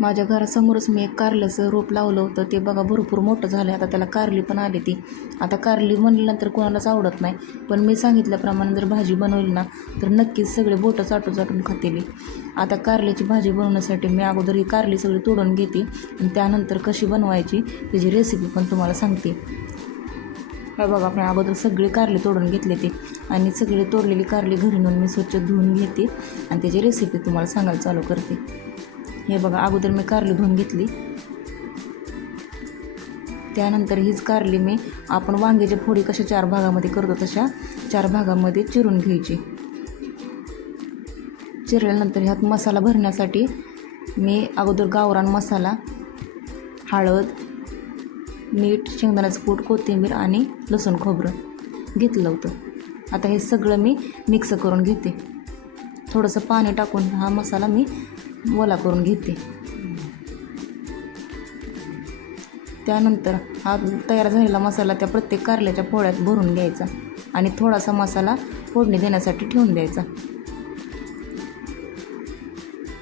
माझ्या घरासमोरच मी एक कारल्याचं रोप लावलं होतं. ते बघा भरपूर मोठं झालं आता त्याला कारली पण आली ती. आता कारली म्हणल्यानंतर कोणालाच आवडत नाही. पण मी सांगितल्याप्रमाणे जर भाजी बनवली ना तर नक्कीच सगळे बोटं चाटून चाटून खातील. आता कारल्याची भाजी बनवण्यासाठी मी अगोदर ही कारली सगळी तोडून घेते आणि त्यानंतर कशी बनवायची त्याची रेसिपी पण तुम्हाला सांगते. हे बघा आपण अगोदर सगळी कारली तोडून घेतले ते. आणि सगळी तोडलेली कारली घरी नेऊन मी स्वच्छ धुवून घेते आणि त्याची रेसिपी तुम्हाला सांगायला चालू करते. हे बघा अगोदर मी कारली धुवून घेतली. त्यानंतर हीच कारली मी आपण वांग्याच्या फोडी कशा चार भागामध्ये करतो तशा चार भागामध्ये चिरून घ्यायची. चिरल्यानंतर ह्यात मसाला भरण्यासाठी मी अगोदर गावरान मसाला हळद मीठ शेंगदाण्याचं कूट कोथिंबीर आणि लसूण खोबरं घेतलं होतं. आता हे सगळं मी मिक्स करून घेते. थोडंसं पाणी टाकून हा मसाला मी ओला करून घेते. त्यानंतर हा तयार झालेला मसाला त्या प्रत्येक कारल्याच्या पोळ्यात भरून घ्यायचा आणि थोडासा मसाला फोडणी देण्यासाठी ठेवून द्यायचा.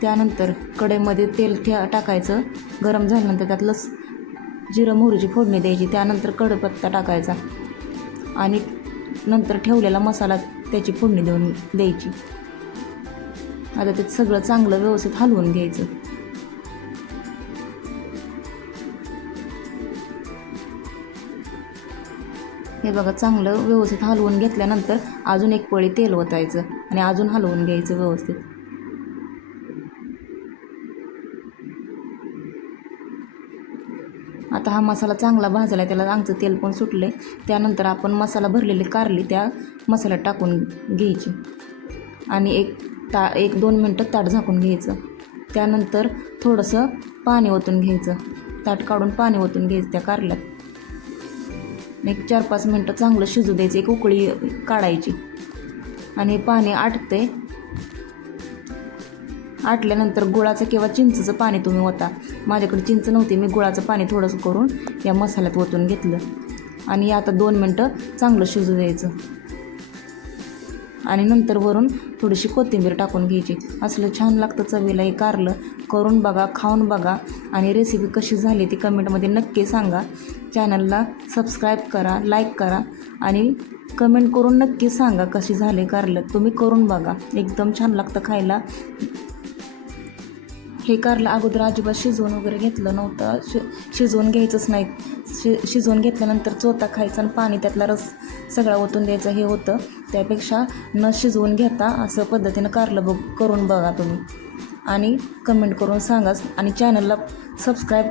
त्यानंतर कढईमध्ये तेल ठे टाकायचं. गरम झाल्यानंतर त्यात लस जिरं मोहरीची फोडणी द्यायची. त्यानंतर कडपत्ता टाकायचा आणि नंतर ठेवलेला मसाला त्याची फोडणी देऊन द्यायची. आता ते सगळं चांगलं व्यवस्थित हलवून घ्यायचं. हे बघा चांगलं व्यवस्थित हलवून घेतल्यानंतर अजून एक पळी तेल ओतायचं आणि अजून हलवून घ्यायचं व्यवस्थित. आता हा मसाला चांगला भाजला आहे त्याला आमचं तेल पण सुटले त्यानंतर आपण मसाला भरलेली कारली त्या मसाल्यात टाकून घ्यायची. आणि एक ता एक दोन मिनटं ताट झाकून घ्यायचं. त्यानंतर थोडंसं पाणी ओतून घ्यायचं. ताट काढून पाणी ओतून घ्यायचं त्या कारल्यात. एक चार पाच मिनटं चांगलं शिजू द्यायचं एक उकळी काढायची. आणि पाणी आटते आटल्यानंतर गुळाचं किंवा चिंचचं पाणी तुम्ही ओता. माझ्याकडे चिंच नव्हती मी गुळाचं पाणी थोडंसं करून या मसाल्यात ओतून घेतलं. आणि आता दोन मिनटं चांगलं शिजू द्यायचं. आणि नंतर वरून थोडीशी कोथिंबीर टाकून घ्यायची. असलं छान लागतं चवीला हे कारलं. करून बघा खाऊन बघा. आणि रेसिपी कशी झाली ती कमेंटमध्ये नक्की सांगा. चॅनलला सबस्क्राईब करा लाईक करा. आणि कमेंट करून नक्की सांगा कशी झाले कारलं. तुम्ही करून बघा. एकदम छान लागतं खायला. हे कारलं अगोदर अजिबात शिजवून वगैरे घेतलं नव्हतं. शि शिजवून घ्यायचंच नाही. शि शिजवून घेतल्यानंतर चोथा खायचा आणि पाणी त्यातला रस सगळा ओतून द्यायचं हे होतं. त्यापेक्षा न शिजवून घेता असं पद्धतीनं कारलं बघ करून बघा तुम्ही. आणि कमेंट करून सांगा. आणि चॅनलला सबस्क्राईब